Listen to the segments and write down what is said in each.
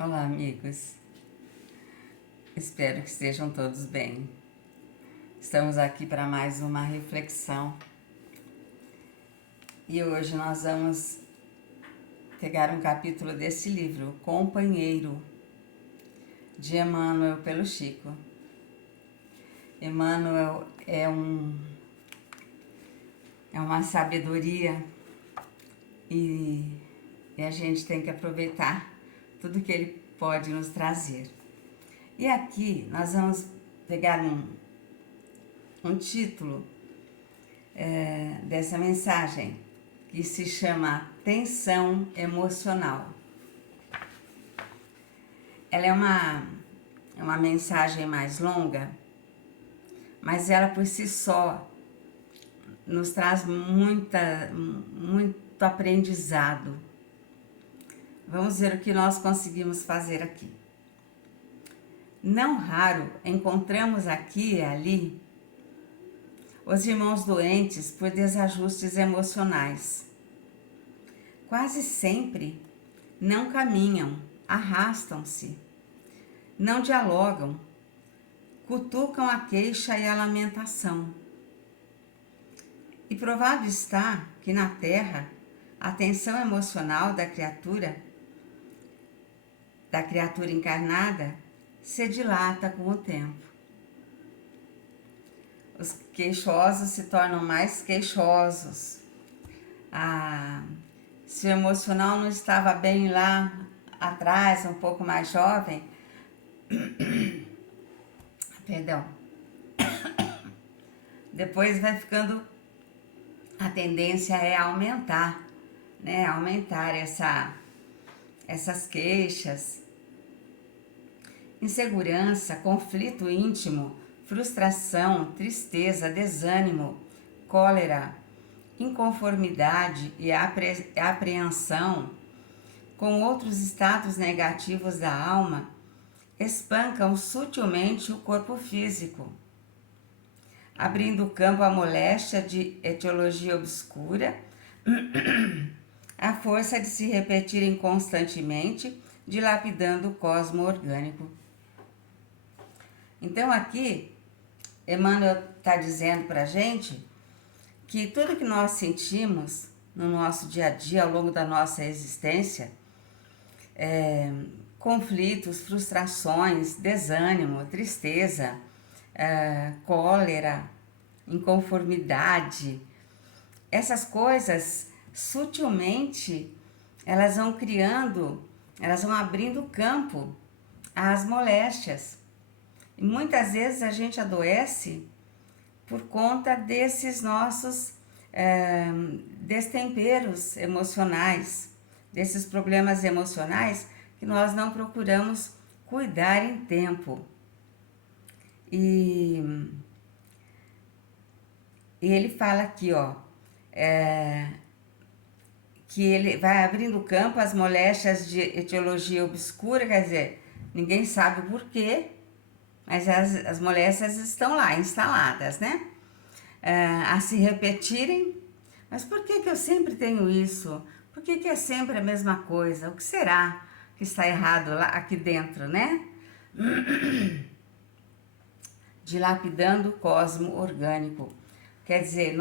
Olá, amigos. Espero que estejam todos bem. Estamos aqui para mais uma reflexão e hoje nós vamos pegar um capítulo desse livro, Companheiro, de Emmanuel pelo Chico. Emmanuel é uma sabedoria e a gente tem que aproveitar tudo que ele pode nos trazer. E aqui nós vamos pegar um título dessa mensagem que se chama Tensão Emocional. Ela é uma mensagem mais longa, mas ela por si só nos traz muito aprendizado. Vamos ver o que nós conseguimos fazer aqui. Não raro encontramos aqui e ali os irmãos doentes por desajustes emocionais. Quase sempre não caminham, arrastam-se, não dialogam, cutucam a queixa e a lamentação. E provado está que na Terra a tensão emocional da criatura encarnada se dilata com o tempo. Os queixosos se tornam mais queixosos. Se o emocional não estava bem lá atrás, um pouco mais jovem, perdão, depois vai ficando, a tendência é aumentar, né? Aumentar essas queixas. Insegurança, conflito íntimo, frustração, tristeza, desânimo, cólera, inconformidade e apreensão com outros estados negativos da alma espancam sutilmente o corpo físico, abrindo campo à moléstia de etiologia obscura, a força de se repetirem constantemente, dilapidando o cosmo orgânico. Então aqui, Emmanuel está dizendo para a gente que tudo que nós sentimos no nosso dia a dia, ao longo da nossa existência, conflitos, frustrações, desânimo, tristeza, cólera, inconformidade, essas coisas sutilmente elas vão criando, elas vão abrindo campo às moléstias. E muitas vezes a gente adoece por conta desses nossos destemperos emocionais, desses problemas emocionais que nós não procuramos cuidar em tempo. E ele fala aqui, que ele vai abrindo campo às moléstias de etiologia obscura, quer dizer, ninguém sabe o porquê, mas as moléstias estão lá, instaladas, né? A se repetirem. Mas por que eu sempre tenho isso? Por que é sempre a mesma coisa? O que será que está errado lá, aqui dentro, né? Dilapidando o cosmo orgânico. Quer dizer,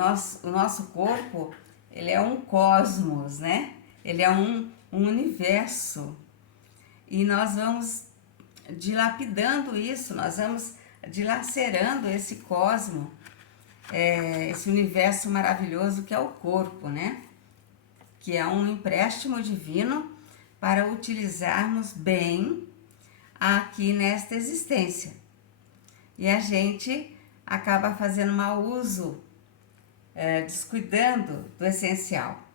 o nosso corpo, ele é um cosmos, né? Ele é um universo. E nós vamos dilapidando isso, nós vamos dilacerando esse cosmo, esse universo maravilhoso que é o corpo, né? Que é um empréstimo divino para utilizarmos bem aqui nesta existência. E a gente acaba fazendo mau uso, descuidando do essencial.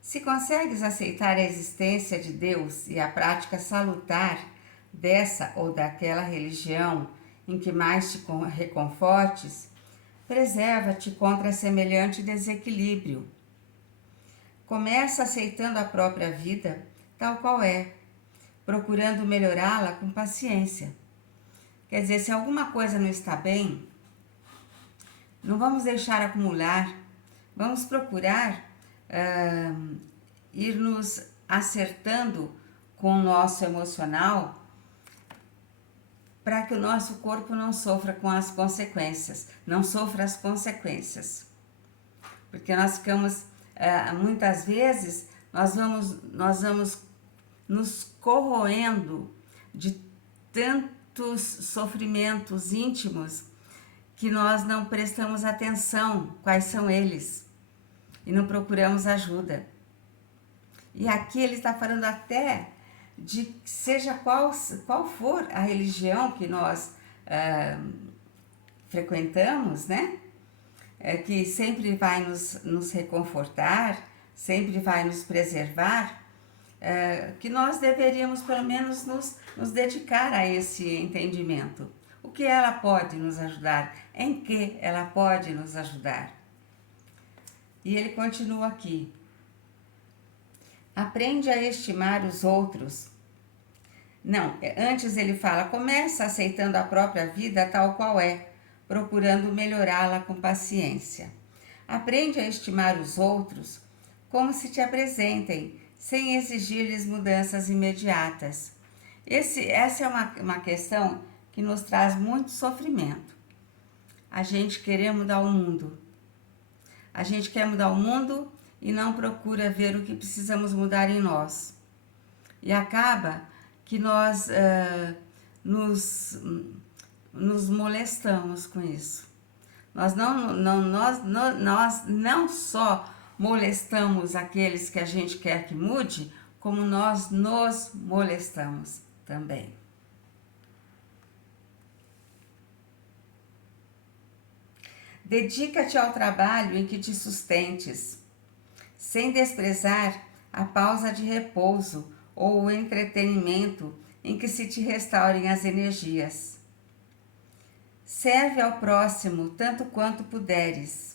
Se consegues aceitar a existência de Deus e a prática salutar dessa ou daquela religião em que mais te reconfortes, preserva-te contra semelhante desequilíbrio. Começa aceitando a própria vida tal qual é, procurando melhorá-la com paciência. Quer dizer, se alguma coisa não está bem, não vamos deixar acumular, vamos procurar ir nos acertando com o nosso emocional, para que o nosso corpo não sofra com as consequências, não sofra as consequências. Porque nós ficamos, muitas vezes, nós vamos nos corroendo de tantos sofrimentos íntimos que nós não prestamos atenção quais são eles e não procuramos ajuda. E aqui ele está falando até de seja qual for a religião que nós frequentamos, né? Que sempre vai nos reconfortar, sempre vai nos preservar, que nós deveríamos pelo menos nos dedicar a esse entendimento. O que ela pode nos ajudar? Em que ela pode nos ajudar? E ele continua aqui. Aprende a estimar os outros. Não, antes ele fala, começa aceitando a própria vida tal qual é, procurando melhorá-la com paciência. Aprende a estimar os outros como se te apresentem, sem exigir-lhes mudanças imediatas. Essa é uma questão que nos traz muito sofrimento. A gente quer mudar o mundo. A gente quer mudar o mundo e não procura ver o que precisamos mudar em nós. E acaba que nós nos molestamos com isso. Nós não só molestamos aqueles que a gente quer que mude, como nós nos molestamos também. Dedica-te ao trabalho em que te sustentes, sem desprezar a pausa de repouso ou o entretenimento em que se te restaurem as energias. Serve ao próximo tanto quanto puderes.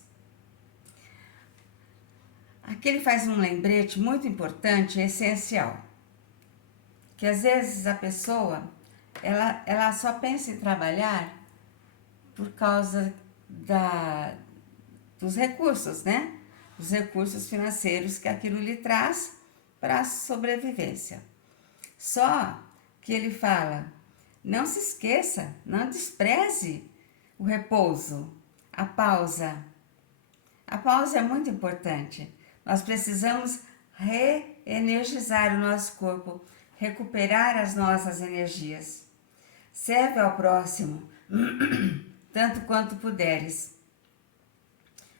Aqui ele faz um lembrete muito importante e essencial, que às vezes a pessoa ela só pensa em trabalhar por causa dos recursos, né? Os recursos financeiros que aquilo lhe traz para a sobrevivência. Só que ele fala, não se esqueça, não despreze o repouso, a pausa. A pausa é muito importante. Nós precisamos reenergizar o nosso corpo, recuperar as nossas energias. Serve ao próximo tanto quanto puderes.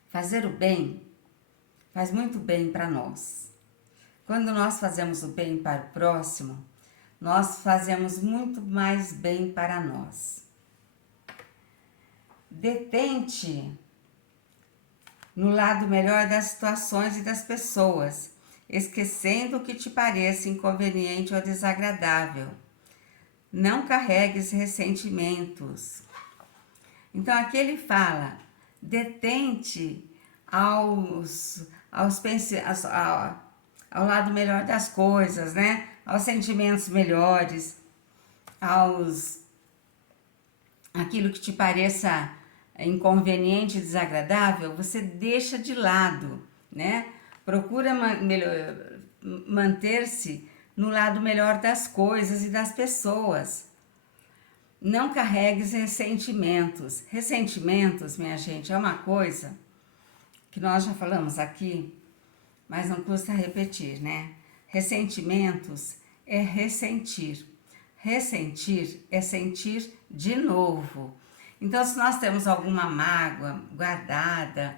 Fazer o bem faz muito bem para nós. Quando nós fazemos o bem para o próximo, nós fazemos muito mais bem para nós. Detente no lado melhor das situações e das pessoas, esquecendo o que te pareça inconveniente ou desagradável. Não carregues ressentimentos. Então aqui ele fala, detente ao lado melhor das coisas, né? Aos sentimentos melhores, aquilo que te pareça inconveniente e desagradável, você deixa de lado, né? Procura manter-se no lado melhor das coisas e das pessoas. Não carregues ressentimentos. Ressentimentos, minha gente, é uma coisa que nós já falamos aqui, mas não custa repetir, né? Ressentimentos é ressentir. Ressentir é sentir de novo. Então, se nós temos alguma mágoa guardada,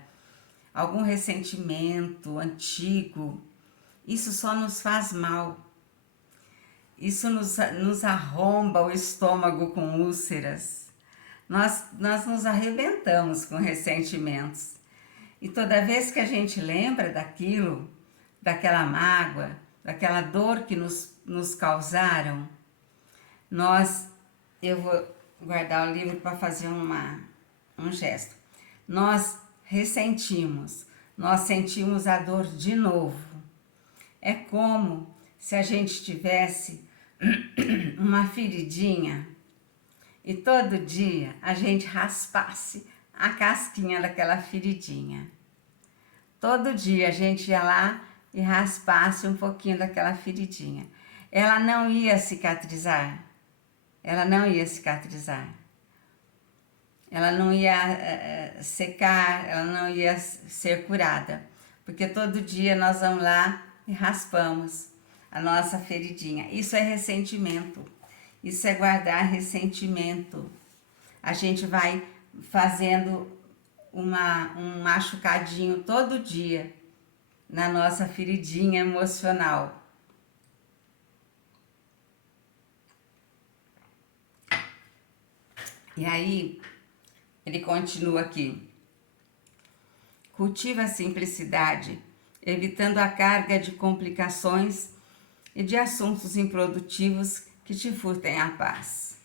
algum ressentimento antigo, isso só nos faz mal. Isso nos arromba o estômago com úlceras. Nós nos arrebentamos com ressentimentos. E toda vez que a gente lembra daquilo, daquela mágoa, daquela dor que nos causaram, eu vou guardar o livro para fazer um gesto. Nós ressentimos, nós sentimos a dor de novo. É como se a gente tivesse uma feridinha e todo dia a gente raspasse a casquinha daquela feridinha. Todo dia a gente ia lá e raspasse um pouquinho daquela feridinha. ela não ia cicatrizar. Ela não ia cicatrizar. Ela não ia secar, ela não ia ser curada. Porque todo dia nós vamos lá e raspamos a nossa feridinha. Isso é ressentimento. Isso é guardar ressentimento. A gente vai fazendo um machucadinho todo dia na nossa feridinha emocional. E aí, ele continua aqui. Cultiva a simplicidade, evitando a carga de complicações e de assuntos improdutivos que te furtem a paz.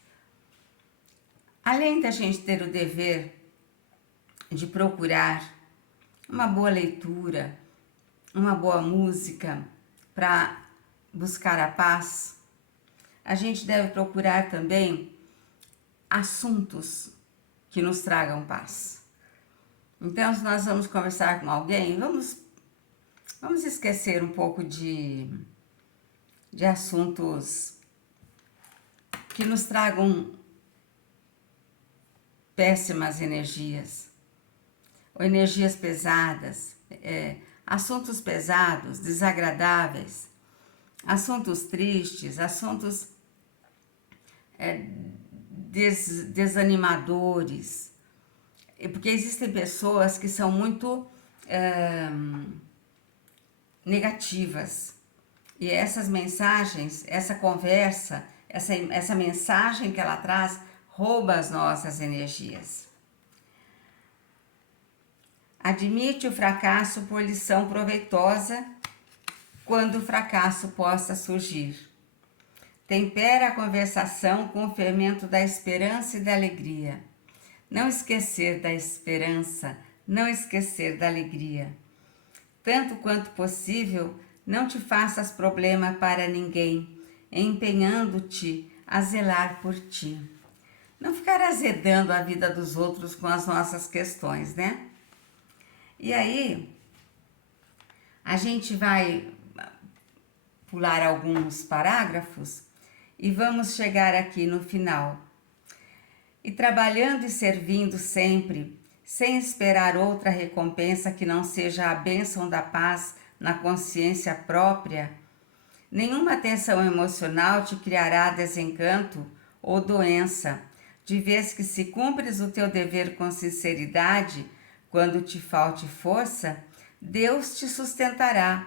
Além da gente ter o dever de procurar uma boa leitura, uma boa música para buscar a paz, a gente deve procurar também assuntos que nos tragam paz. Então, se nós vamos conversar com alguém, vamos esquecer um pouco de assuntos que nos tragam péssimas energias, ou energias pesadas, assuntos pesados, desagradáveis, assuntos tristes, assuntos desanimadores, porque existem pessoas que são muito negativas, e essas mensagens, essa conversa, essa mensagem que ela traz, rouba as nossas energias. Admite o fracasso por lição proveitosa quando o fracasso possa surgir. Tempera a conversação com o fermento da esperança e da alegria. Não esquecer da esperança, não esquecer da alegria. Tanto quanto possível, não te faças problema para ninguém, empenhando-te a zelar por ti. Não ficar azedando a vida dos outros com as nossas questões, né? E aí, a gente vai pular alguns parágrafos e vamos chegar aqui no final. E trabalhando e servindo sempre, sem esperar outra recompensa que não seja a bênção da paz na consciência própria, nenhuma tensão emocional te criará desencanto ou doença, de vez que se cumpres o teu dever com sinceridade, quando te falte força, Deus te sustentará.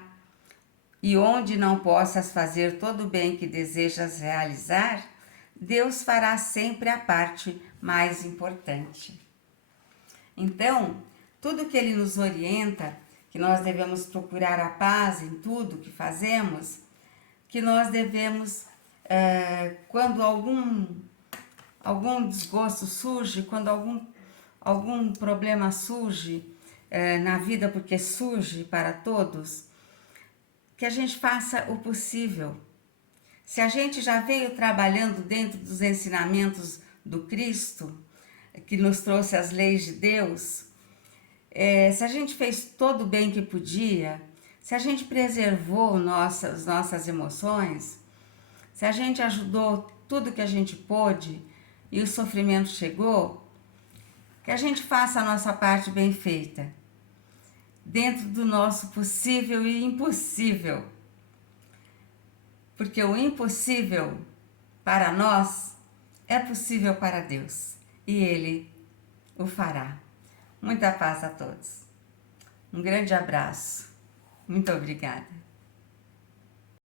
E onde não possas fazer todo o bem que desejas realizar, Deus fará sempre a parte mais importante. Então, tudo que Ele nos orienta, que nós devemos procurar a paz em tudo que fazemos, que nós devemos, quando algum desgosto surge, quando algum problema surge na vida, porque surge para todos, que a gente faça o possível. Se a gente já veio trabalhando dentro dos ensinamentos do Cristo, que nos trouxe as leis de Deus, se a gente fez todo o bem que podia, se a gente preservou nossas emoções, se a gente ajudou tudo que a gente pôde e o sofrimento chegou, que a gente faça a nossa parte bem feita, dentro do nosso possível e impossível. Porque o impossível para nós é possível para Deus e Ele o fará. Muita paz a todos. Um grande abraço. Muito obrigada.